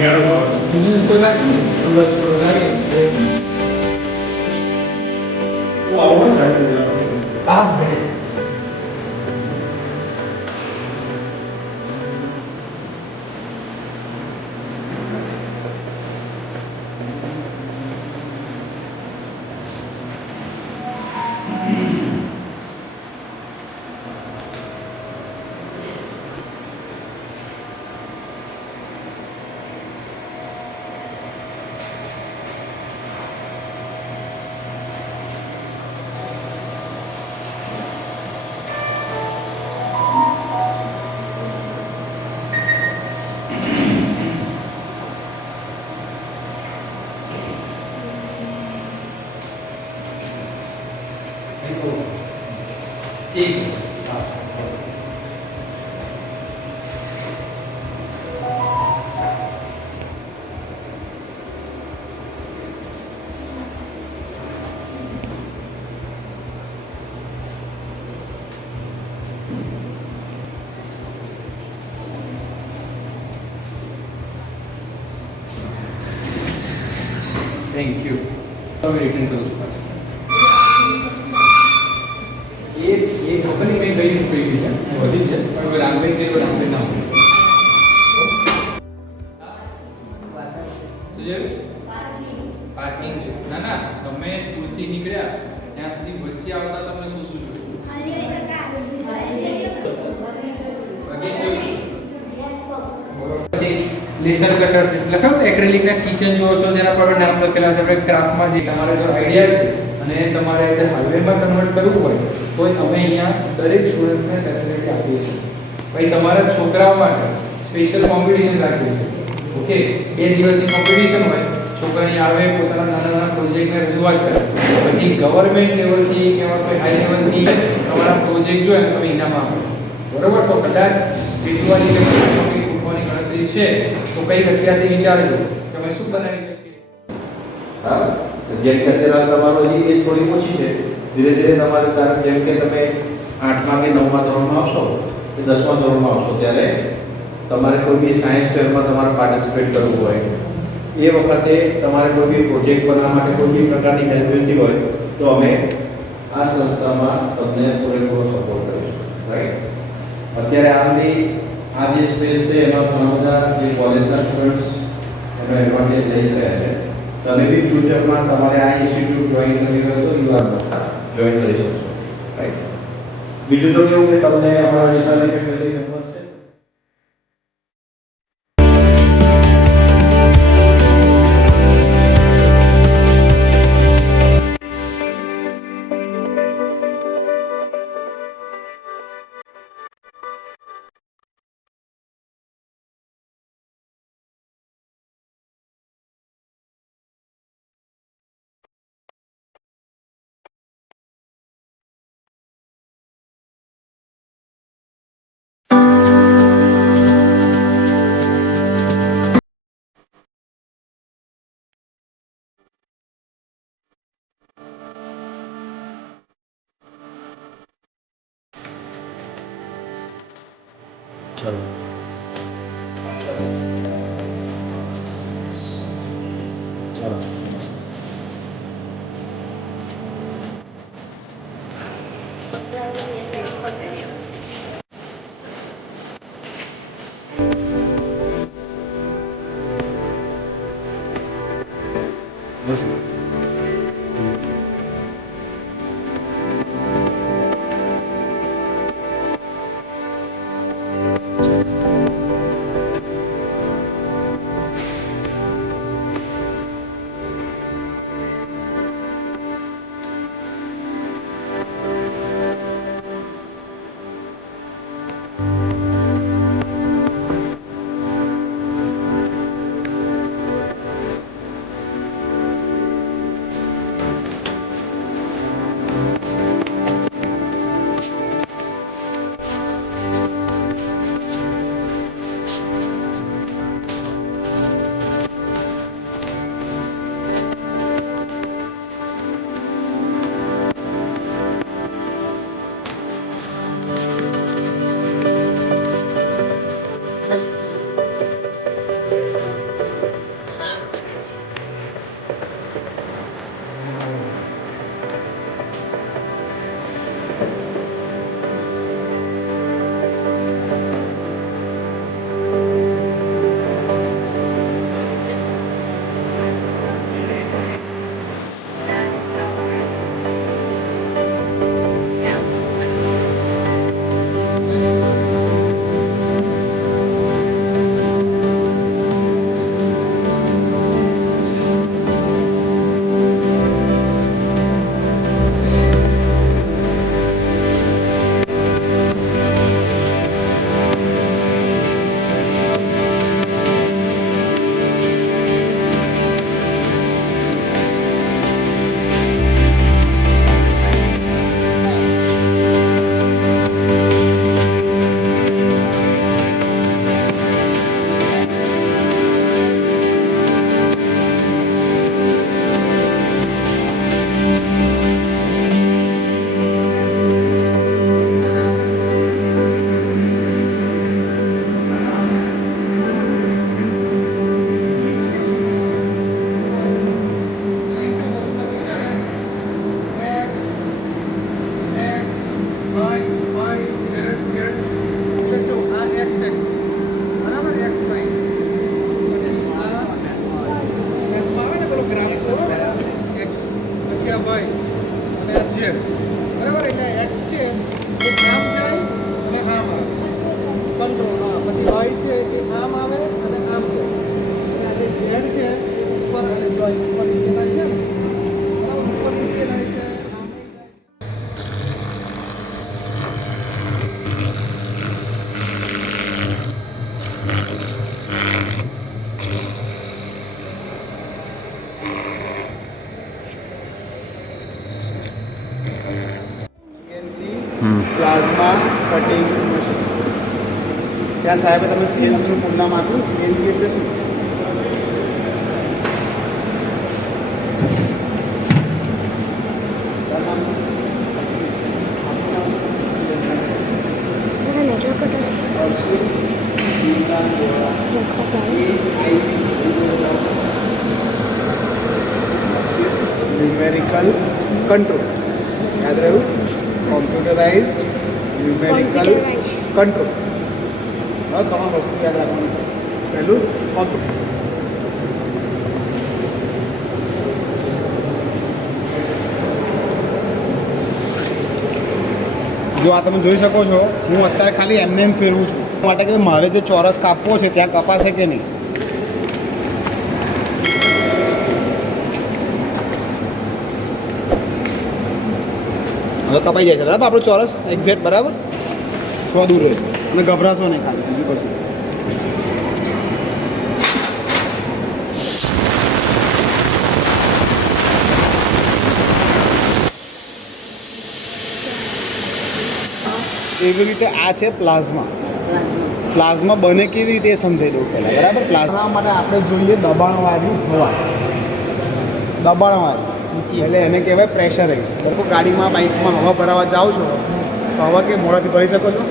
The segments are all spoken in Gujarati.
Lunes કોઈ બાકી નહીં બસ લાગે આ ભાઈ ठीक है थैंक यू अब रिटर्न करो ये कंपनी में कई रुपए की है वही है पर रामबेन के रामबेन ना हो સુજય પાર્કિંગ ના ના તમે સ્કૂલ થી નીકળ્યા ત્યાં સુધી વચ્ચે આવતા તમને શું શું જોયું પછી લેસર કટર છે લખાવ એક્રેલિક ના કિચન જોવો છો જેના પર નામ લખેલા છે આપણે ક્રાફ્ટમાં જે તમારે જો આઈડિયા છે અને તમારે જે હાર્ડવેરમાં કન્વર્ટ કરવું હોય તો અમે અહીંયા દરેક સ્ટુડન્ટ્સને ફેસિલિટી આપીએ છીએ ભાઈ તમારા છોકરાઓ માટે સ્પેશિયલ કોમ્પિટિશન રાખીએ છીએ ઓકે 2 દિવસની કોમ્પિટિશન હોય છોકરા અહીં આવે પોતાના નાના નાના પ્રોજેક્ટને રજૂઆત કરે પછી ગવર્નમેન્ટ લેવલથી કે કોઈ હાઈ લેવલથી તમારા પ્રોજેક્ટ જો તમે ઇનામ આપો બરોબર તો કદાચ વિદ્યાર્થી કે ફૂટબોલની ગણતરી છે તો કઈ અત્યારથી વિચારજો કે અમે શું બનાવી શકીએ હા જેમ કે અત્યારે તમારો એ થોડી ઓછી છે ધીરે ધીરે તમારે જેમ કે તમે 8મા કે 9મા ધોરણમાં આવશો કે 10મા ધોરણમાં આવશો ત્યારે તમારે કોઈ બી સાયન્સ ફેરમાં તમારે પાર્ટિસિપેટ કરવું હોય એ વખતે તમારે કોઈ બી પ્રોજેક્ટ બનાવવા માટે કોઈ બી પ્રકારની હેલ્પ જોઈતી હોય તો અમે આ સંસ્થામાં તમને પૂરેપૂરો સપોર્ટ કરીશું રાઈટ અત્યારે હાલની આ જે સ્પેસ છે એમાં ઘણા બધા જે કોલેજના સ્ટુડન્ટ્સ એનો એડવાન્ટેજ લઈ રહ્યા છે તમે બી ફ્યુચરમાં તમારે આ ઇન્સ્ટિટ્યૂટ જોઈન કરવી હોય તો યુ આર જોઈન કરી શકશો રાઈટ બીજું તો કેવું કે તમને અમારા નિશાને કે પહેલી ખબર છે चलो चलो बस કંટ્રોલ. પછી વાય છે એ આમ આવે અને આમ છે. અને આ જે ઝેડ છે એ ઉપર અને જોઈ ઉપર નીચે થાય છે ને, બરાબર? ઉપર નીચે થાય છે, આમ જાય છે. Plasma cutting machine. ત્યાં સાહેબે તમે સીએનસીનું ફૂલ નામ આપ્યું. સીએનસી એટલે શું? Numerical control. યાદ રહ્યું? Computerised numerical control. હવે ત્રણ વસ્તુ યાદ રાખવાની છે. પહેલું કોમ્પ્યુટર. જો આ તમે જોઈ શકો છો, હું અત્યારે ખાલી એમને એમ ફેરવું છું માટે કે મારે જે ચોરસ કાપવો છે ત્યાં કપાશે કે નહીં. હવે કપાઈ જાય છે બરાબર આપણું ચોરસ એક્ઝેક્ટ બરાબર. તો દૂર રહે અને ગભરાશો નહીં ખાલી, બીજું કશું. એવી રીતે આ છે પ્લાઝમા. પ્લાઝમા બને કેવી રીતે એ સમજાવી દઉં પહેલાં, બરાબર. પ્લાઝમા માટે આપણે જોઈએ દબાણવાળી હવા. દબાણવાળી એટલે એને કહેવાય પ્રેશરાઇઝ. લોકો ગાડીમાં બાઇકમાં હવા ભરાવા જાઓ છો તો હવા કે મોઢાથી ભરી શકો છો?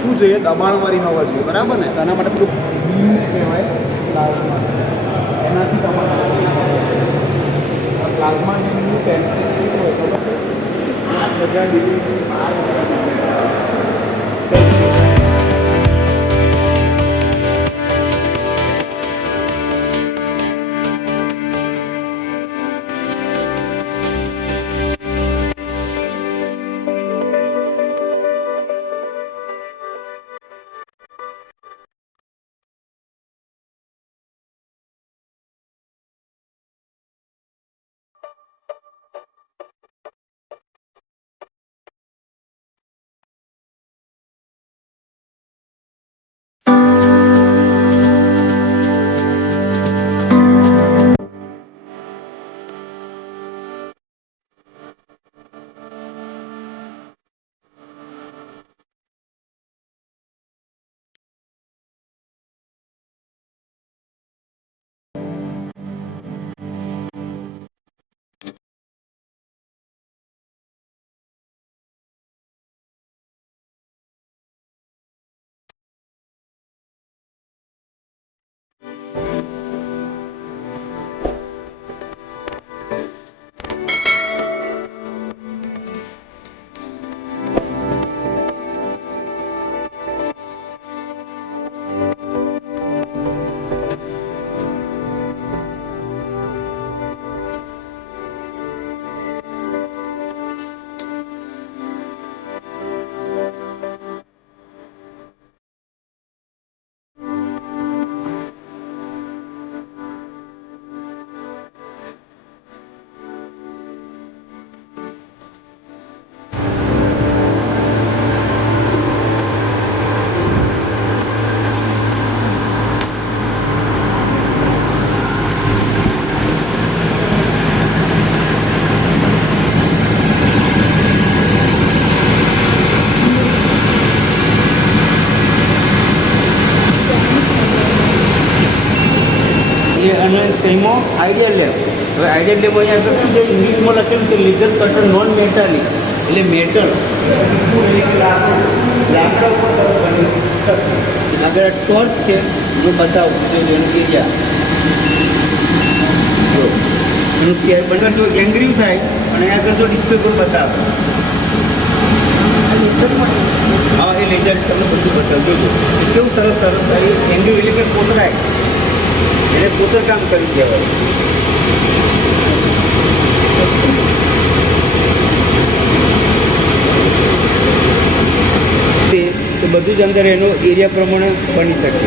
શું જોઈએ? દબાણવાળી હવા જોઈએ, બરાબર ને? એના માટે પેલું બીમને કહેવાય પ્લાઝમા. એનાથી તમારે પ્લાઝમા ટેમ્પરેચર કેવું હોય ખબર છે? 1000 ડિગ્રીથી 12,000 ડિગ્રી. અને તેમાં આઈડિયલ લેબ. હવે આઈડિયલ લેબ અહીંયા આગળ શું છે, ઇંગ્લિશમાં લખેલું છે લેઝર કટર નોન મેટાલિક, એટલે મેટલ લાકડા ઉપર બની શકે. આગળ ટોર્ચ છે, જો બતાવું તો એનું એરિયા જો એનું સ્કેર બનકર જો એંગ્રી થાય અને આગળ જો ડિસ્પ્લે પર બતાવે. હા, એ લેઝર તમને બધું બતાવજો. કેવું સરસ સરસ એંગ્રી એટલે કે કોતરાય, એટલે કોતર કામ કરી કહેવાય. બધું જ અંદર એનો એરિયા પ્રમાણે બની શકે.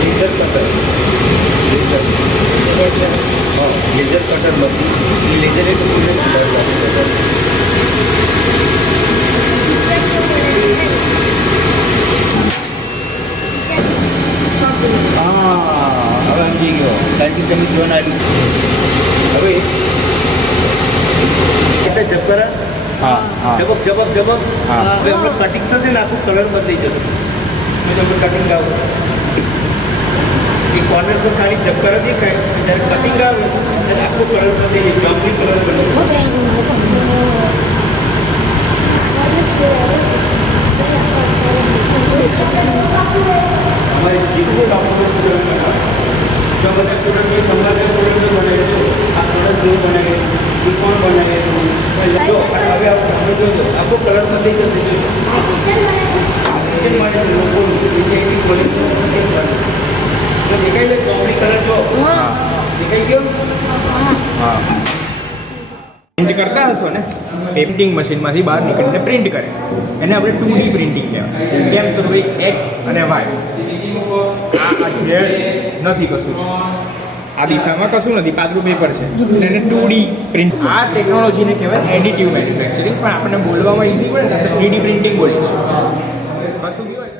લેઝર કટર, લેઝર કટર બધી એ લેઝર એક હા હવે સમજી ગયો, કારણ કે તમે જોન આવ્યું હવે એટલે જબકરા હા હા જબક જબક જબક હા. હવે હમણાં કટિંગ થશે ને આખું કલર બદલાઈ જશે. તમે કટિંગ આવો એ કોર્નર પર ખાલી જબકરા દેખાય, જ્યારે કટિંગ આવે ત્યારે આખો કલર બદલાઈ જાય, જાંબલી કલર બની જાય. અમારે જેટલું કાપડ જો બધા પ્રોડક્ટ તમારે પ્રોડક્ટ બનાવી દો, આ પ્રોડક્ટ જેવું બનાવે એ કોણ બનાવે જો અને હવે આવું સામે જોજો આખો કલર બદલી જશે. જોજો માટે લોકોનું એની ક્વોલિટી જો દેખાય છે કોમ્બી કલર જો દેખાઈ ગયો. હા પ્રિન્ટ કરતા હશો ને, પ્રિન્ટિંગ મશીનમાંથી બહાર નીકળીને પ્રિન્ટ કરે એને આપણે 2D પ્રિન્ટિંગ કહેવાય. કેમ તો ભાઈ એક્સ અને વાય આ ઝેડ નથી કશું જ, આ દિશામાં કશું નથી, પાતળું પેપર છે એને 2D પ્રિન્ટ. આ ટેકનોલોજીને કહેવાય એડિટિવ મેન્યુફેક્ચરિંગ, પણ આપણને બોલવામાં ઇઝી પડે ને 3D પ્રિન્ટિંગ બોલીએ કશું બી હોય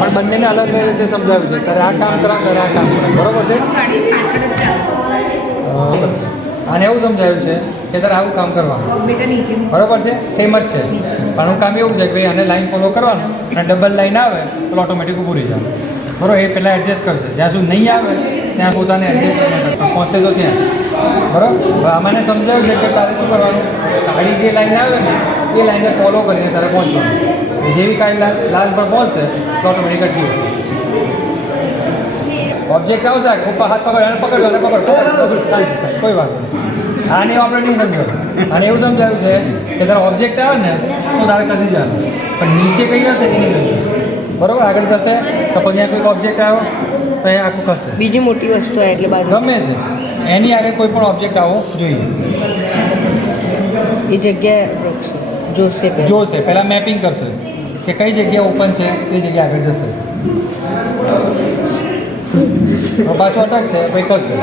પણ બંનેને અલગ અલગ રીતે સમજાવ્યું છે. તારે આ કામ કરા, તારે આ કામ કરા, બરોબર છે. ગાડી પાછળ જ ચાલે અને એવું સમજાવ્યું છે કે તારે આવું કામ કરવાનું, બેટા નીચે બરોબર છે, સેમ જ છે. પણ હું કામ એવું છે કે ભાઈ આને લાઈન ફોલો કરવાનું અને ડબલ લાઈન આવે તો ઓટોમેટિક ઊભું રહી જાય, બરોબર. એ પહેલાં એડજસ્ટ કરશે, જ્યાં સુધી નહીં આવે ત્યાં પોતાને એડજસ્ટ પહોંચે તો ત્યાં, બરોબર. હવે આમાંને સમજાવ્યું છે કે તારે શું કરવાનું, ગાડી જે લાઈન આવે ને એ લાઈનને ફોલો કરીને તારે પહોંચવાનું. જેવી કાંઈ લાઈન પર પહોંચશે તો ઓટોમેટિક અટકી જશે. ઓબ્જેક્ટ આવશે ઉપર હાથ પકડ અને પકડજો અને પકડ કોઈ વાત નહીં. આને આપણે નહીં સમજાવ્યું, આને એવું સમજાવ્યું છે કે તારો ઓબ્જેક્ટ આવે ને તો તારે ખસી જવાનું, પણ નીચે કઈ હશે એ નહીં ખસશે, બરોબર. આગળ થશે સપોઝ ત્યાં કોઈક ઓબ્જેક્ટ આવ્યો તો એ આખું ખસે, બીજી મોટી વસ્તુ આવે એટલે બાજુ ગમે તે એની આગળ કોઈ પણ ઓબ્જેક્ટ આવવો જોઈએ. એ જગ્યાએ રોકશે, જોશે પહેલા. જોશે પહેલાં મેપિંગ કરશે કે કઈ જગ્યા ઓપન છે એ જગ્યા આગળ જશે, પાછો અટકશે પછી કરશે.